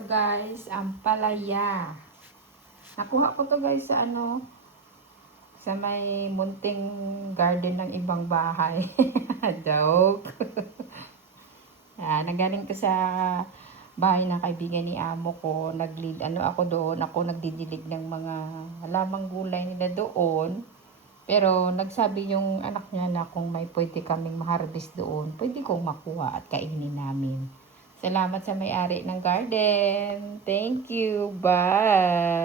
ito guys, ang palaya. Nakuha ko to guys sa sa may munting garden ng ibang bahay. Joke. Nagaling ko sa bahay ng kaibigan ni amo ko. Ako doon, ako nagdidilig ng mga halamang gulay nila doon. Pero nagsabi yung anak niya na kung may pwede kaming ma-harvest doon, pwede kong makuha at kainin namin. Salamat sa may-ari ng garden. Thank you. Bye.